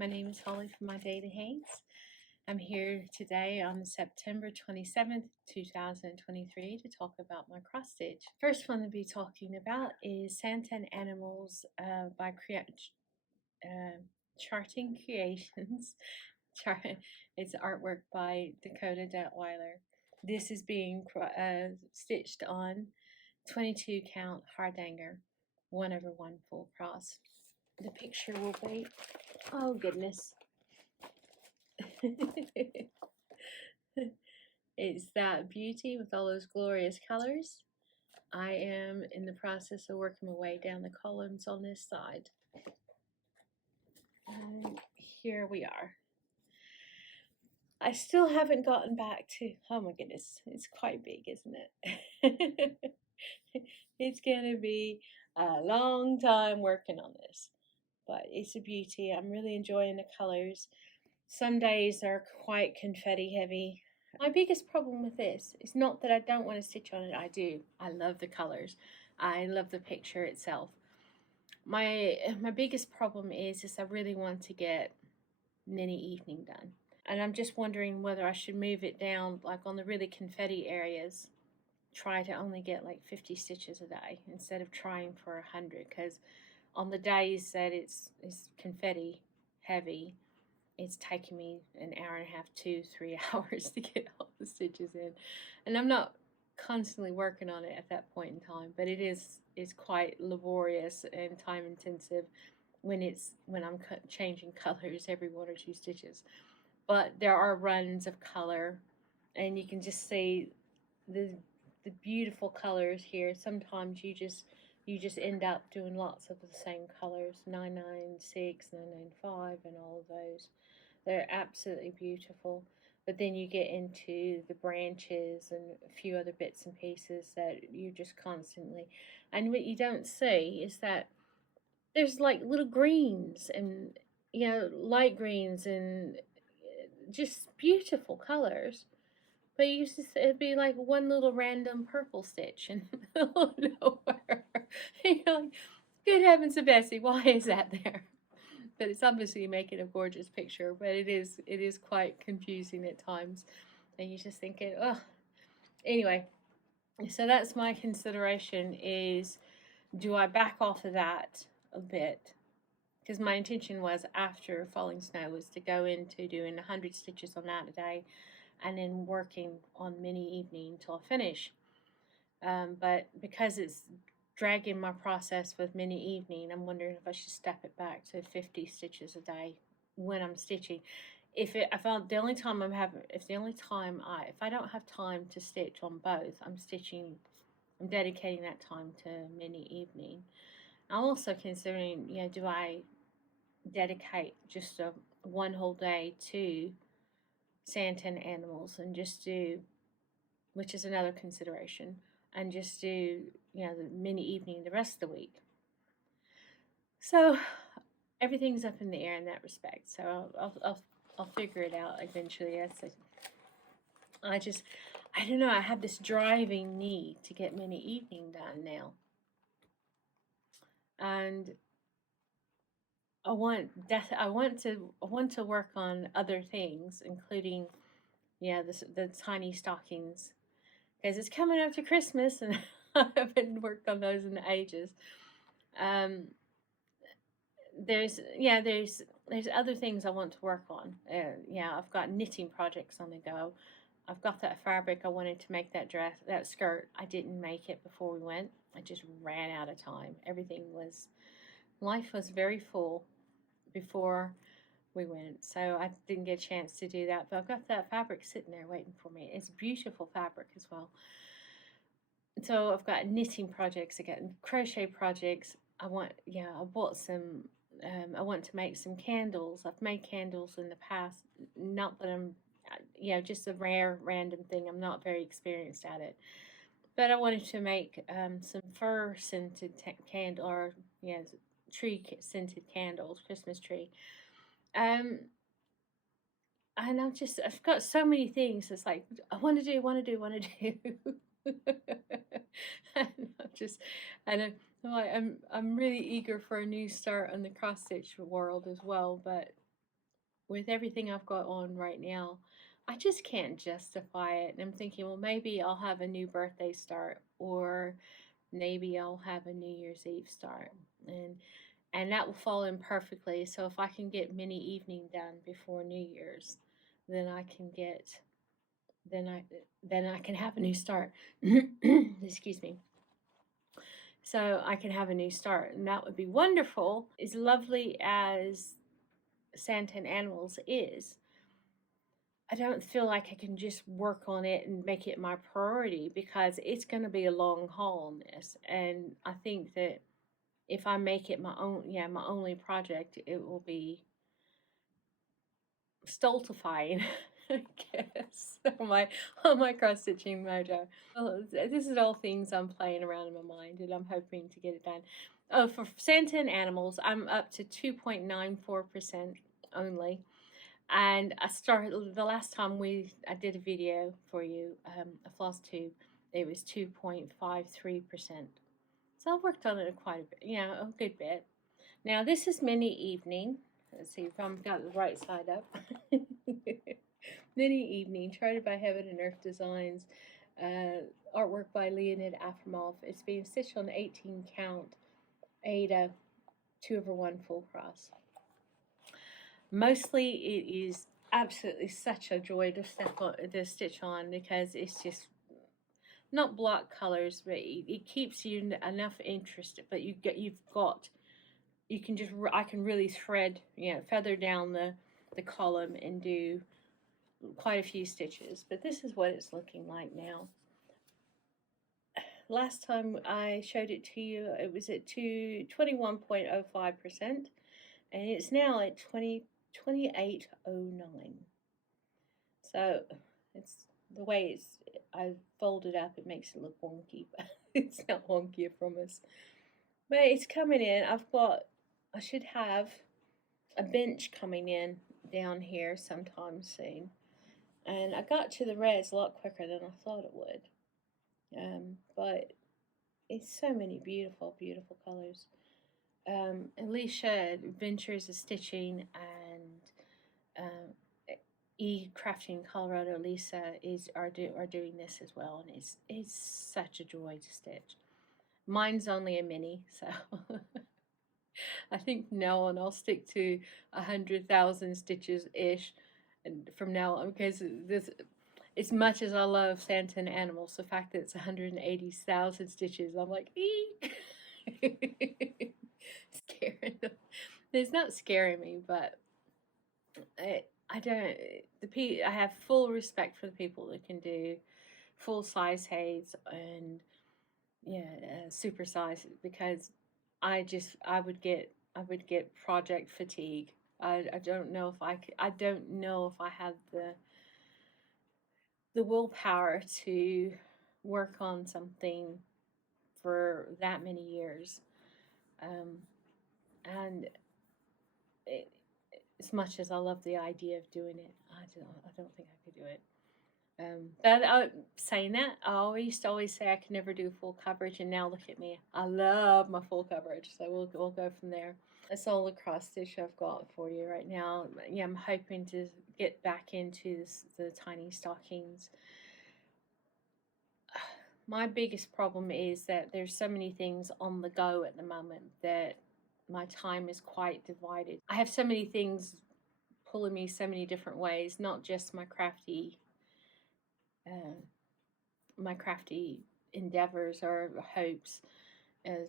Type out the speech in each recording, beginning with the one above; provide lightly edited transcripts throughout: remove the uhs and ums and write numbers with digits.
My name is Holly from Evening HAED. I'm here today on September 27th, 2023 to talk about my cross stitch. First one to be talking about is Santa and Animals by Charting Creations. It's artwork by Dakota Detweiler. This is being stitched on 22 count hardanger 1/1 full cross. The picture will be, oh goodness. It's that beauty with all those glorious colors. I am in the process of working my way down the columns on this side. And here we are. I still haven't gotten back to, oh my goodness, it's quite big, isn't it? It's going to be a long time working on this, but it's a beauty. I'm really enjoying the colors. Some days are quite confetti heavy. My biggest problem with this is not that I don't want to stitch on it. I do. I love the colors. I love the picture itself. My biggest problem is I really want to get mini evening done. And I'm just wondering whether I should move it down, like on the really confetti areas, try to only get like 50 stitches a day instead of trying for 100, because on the days that it's confetti heavy, it's taking me an hour and a half, 2-3 hours to get all the stitches in. And I'm not constantly working on it at that point in time, but it is quite laborious and time intensive when I'm changing colors every 1 or 2 stitches. But there are runs of color, and you can just see the beautiful colors here. Sometimes you just end up doing lots of the same colors, 996, 995, and all of those. They're absolutely beautiful. But then you get into the branches and a few other bits and pieces that you just constantly, and what you don't see is that there's like little greens and light greens and just beautiful colors. But it'd be like one little random purple stitch in the middle of nowhere. You're like, good heavens to Bessie, why is that there? But it's obviously making a gorgeous picture, but it is quite confusing at times. And you're just thinking, oh. Anyway, so that's my consideration is, do I back off of that a bit? Because my intention was after falling snow was to go into doing 100 stitches on that a day and then working on mini evening until I finish. But because it's dragging my process with mini evening, I'm wondering if I should step it back to 50 stitches a day when I'm stitching. If I don't have time to stitch on both, I'm dedicating that time to mini evening. I'm also considering, do I dedicate just one whole day to Santa and Animals and just do, which is another consideration, and just do the mini evening the rest of the week. So everything's up in the air in that respect. So I'll figure it out eventually. I don't know. I have this driving need to get mini evening done now, and I want to work on other things, including the tiny stockings, because it's coming up to Christmas and I haven't worked on those in ages. There's other things I want to work on. I've got knitting projects on the go. I've got that fabric. I wanted to make that skirt. I didn't make it before we went. I just ran out of time. Life was very full before we went, so I didn't get a chance to do that. But I've got that fabric sitting there waiting for me. It's beautiful fabric as well. So I've got knitting projects, I got crochet projects. I bought some. I want to make some candles. I've made candles in the past. Not that I'm, just a random thing. I'm not very experienced at it. But I wanted to make some fir scented candle, or tree scented candles, Christmas tree. And I've got so many things. It's like I want to do. And I'm really eager for a new start on the cross stitch world as well. But with everything I've got on right now, I just can't justify it. And I'm thinking, well, maybe I'll have a new birthday start, or maybe I'll have a New Year's Eve start, and that will fall in perfectly. So if I can get mini evening done before New Year's, then I can get then I can have a new start. Excuse me. So I can have a new start, and that would be wonderful. As lovely as Santa and Animals is, I don't feel like I can just work on it and make it my priority, because it's going to be a long haul on this. And I think that if I make it my own, my only project, it will be stultifying, I guess, on my cross stitching mojo. Well, this is all things I'm playing around in my mind, and I'm hoping to get it done. Oh, for Santa and Animals, I'm up to 2.94% only. And I started the last time I did a video for you, a Flosstube, it was 2.53%. So I've worked on it quite a bit, a good bit. Now this is Mini Evening. Let's see if I've got the right side up. Mini Evening, charted by Heaven and Earth Designs, artwork by Leonid Afremov. It's being stitched on 18 count Aida 2/1 full cross. Mostly it is absolutely such a joy to stitch on, because it's just not block colors, but it keeps you enough interested. But I can really feather down the column and do quite a few stitches. But this is what it's looking like now. Last time I showed it to you, it was at 21.05%, and it's now at 28.09. So it's the way I fold it up, it makes it look wonky, but it's not wonky, I promise. But it's coming in. I should have a bench coming in down here sometime soon. And I got to the reds a lot quicker than I thought it would. But it's so many beautiful, beautiful colors. Alicia Adventures of Stitching and Crafting Colorado, Lisa are doing this as well, and it's such a joy to stitch. Mine's only a mini, so I think from now on I'll stick to 100,000 stitches ish, and from now on, because as much as I love Santa and Animals, the fact that it's 180,000 stitches, I'm like, eek. Scaring them. It's not scaring me, but I have full respect for the people that can do full size HAEDs and super size, because I would get project fatigue. I don't know if I have the willpower to work on something for that many years, and as much as I love the idea of doing it, I don't think I could do it. But saying that, I used to always say I could never do full coverage, and now look at me. I love my full coverage, so we'll go from there. That's all the cross stitch I've got for you right now. Yeah, I'm hoping to get back into the tiny stockings. My biggest problem is that there's so many things on the go at the moment that my time is quite divided. I have so many things pulling me so many different ways, not just my crafty endeavors or hopes,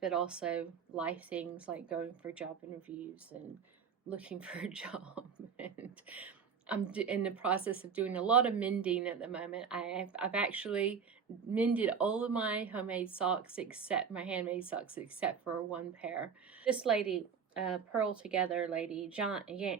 but also life things like going for job interviews and looking for a job. And I'm in the process of doing a lot of mending at the moment. I've actually mended all of my homemade socks, except my handmade socks, except for one pair. This lady, Pearl Together lady, Jana, I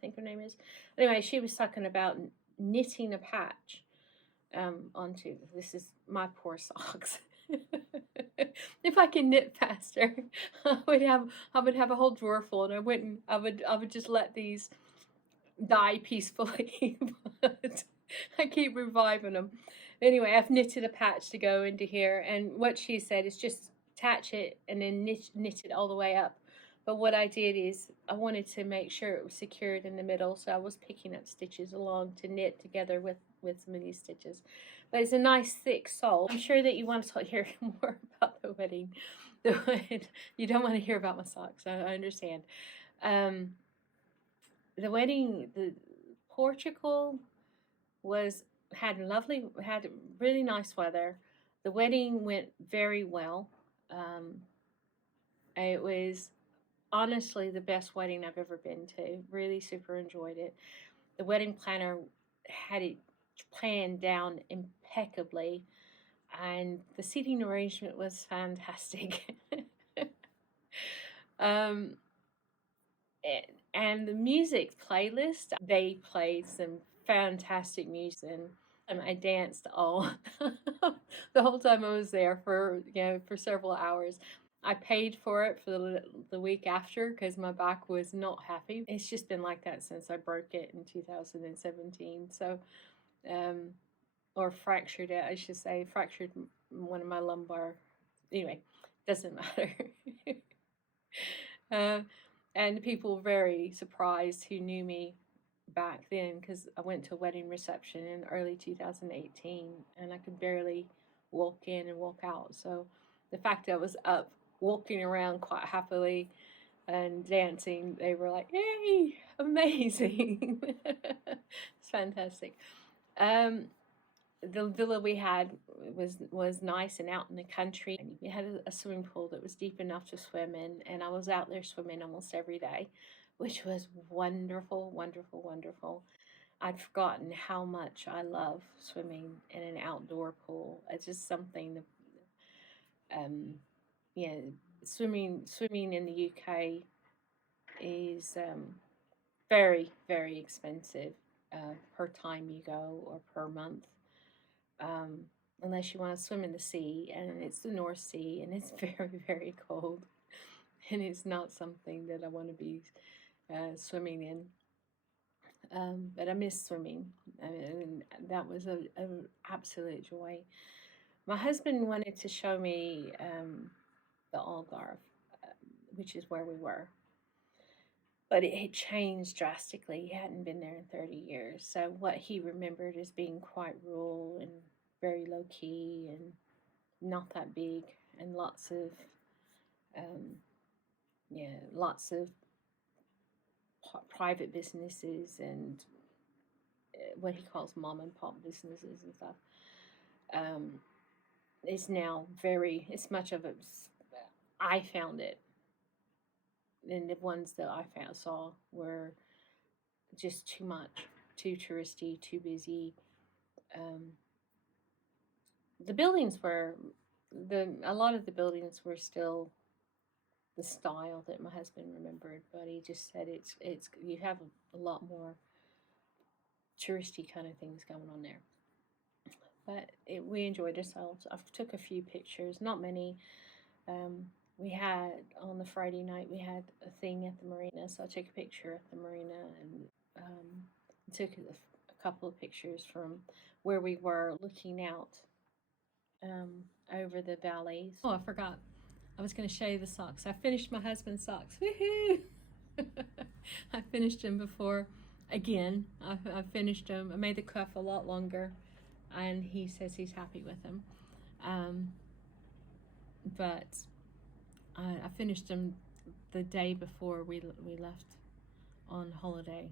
think her name is. Anyway, she was talking about knitting a patch onto. This is my poor socks. If I can knit faster, I would have a whole drawer full, and I would just let these die peacefully. But I keep reviving them. Anyway, I've knitted a patch to go into here, and what she said is just attach it and then knit it all the way up. But what I did is I wanted to make sure it was secured in the middle, so I was picking up stitches along to knit together with some of these stitches. But it's a nice thick sole. I'm sure that you want to hear more about the wedding. You don't want to hear about my socks. I understand. The wedding, the Portugal had really nice weather. The wedding went very well. It was honestly the best wedding I've ever been to. Really super enjoyed it. The wedding planner had it planned down impeccably, and the seating arrangement was fantastic. um, and the music playlist, they played some fantastic music, and I danced all the whole time I was there for for several hours. I paid for it for the week after because my back was not happy. It's just been like that since I broke it in 2017. So, or fractured it, I should say, fractured one of my lumbar. Anyway, doesn't matter. And people were very surprised who knew me back then because I went to a wedding reception in early 2018 and I could barely walk in and walk out. So the fact that I was up walking around quite happily and dancing, they were like, "Yay, amazing!" It's fantastic. The villa we had was nice and out in the country. We had a swimming pool that was deep enough to swim in, and I was out there swimming almost every day, which was wonderful, wonderful, wonderful. I'd forgotten how much I love swimming in an outdoor pool. It's just something that, yeah, swimming in the UK is very, very expensive per time you go or per month. Unless you want to swim in the sea, and it's the North Sea, and it's very, very cold, and it's not something that I want to be swimming in. But I miss swimming, and that was an absolute joy. My husband wanted to show me the Algarve, which is where we were. But it had changed drastically. He hadn't been there in 30 years. So what he remembered as being quite rural and very low key and not that big, and lots of private businesses and what he calls mom and pop businesses and stuff. Is now it's much of it. I found it, and the ones that I saw were just too much, too touristy, too busy. The buildings were a lot of the buildings were still the style that my husband remembered, but he just said it's you have a lot more touristy kind of things going on there. But we enjoyed ourselves. I took a few pictures, not many. We had on the Friday night we had a thing at the marina, so I took a picture at the marina and took a couple of pictures from where we were looking out over the valleys. Oh, I forgot. I was going to show you the socks. I finished my husband's socks. Woohoo! I finished them before. Again, I finished them. I made the cuff a lot longer, and he says he's happy with them. But I finished them the day before we left on holiday,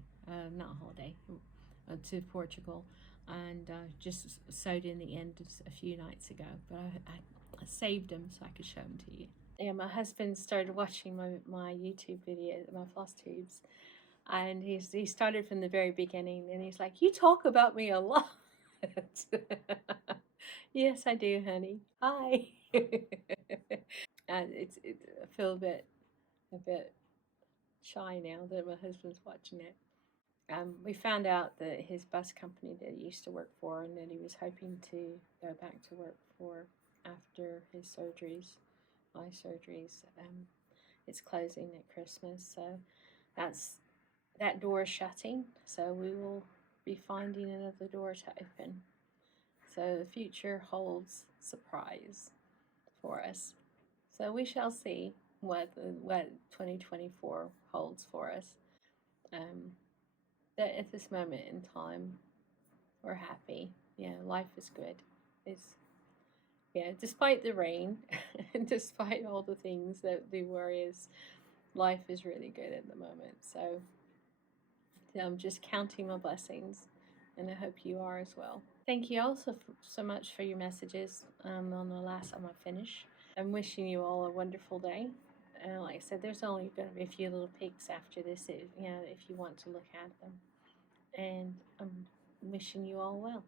to Portugal, and just sewed in the end a few nights ago. But I saved them so I could show them to you. Yeah, my husband started watching my YouTube video, my Flosstubes, and he started from the very beginning, and he's like, "You talk about me a lot." Yes, I do, honey. Hi. And I feel a bit shy now that my husband's watching it. We found out that his bus company that he used to work for, and that he was hoping to go back to work for after his surgeries, eye surgeries, it's closing at Christmas. So that door is shutting. So we will be finding another door to open. So the future holds surprise for us. So we shall see. what 2024 holds for us. That at this moment in time, we're happy. Yeah, life is good. It's yeah, despite the rain, and despite all the things that do worry us, life is really good at the moment. So I'm just counting my blessings, and I hope you are as well. Thank you all so much for your messages on the last time I finish. I'm wishing you all a wonderful day. Like I said, there's only going to be a few little pics after this, if you want to look at them. And I'm wishing you all well.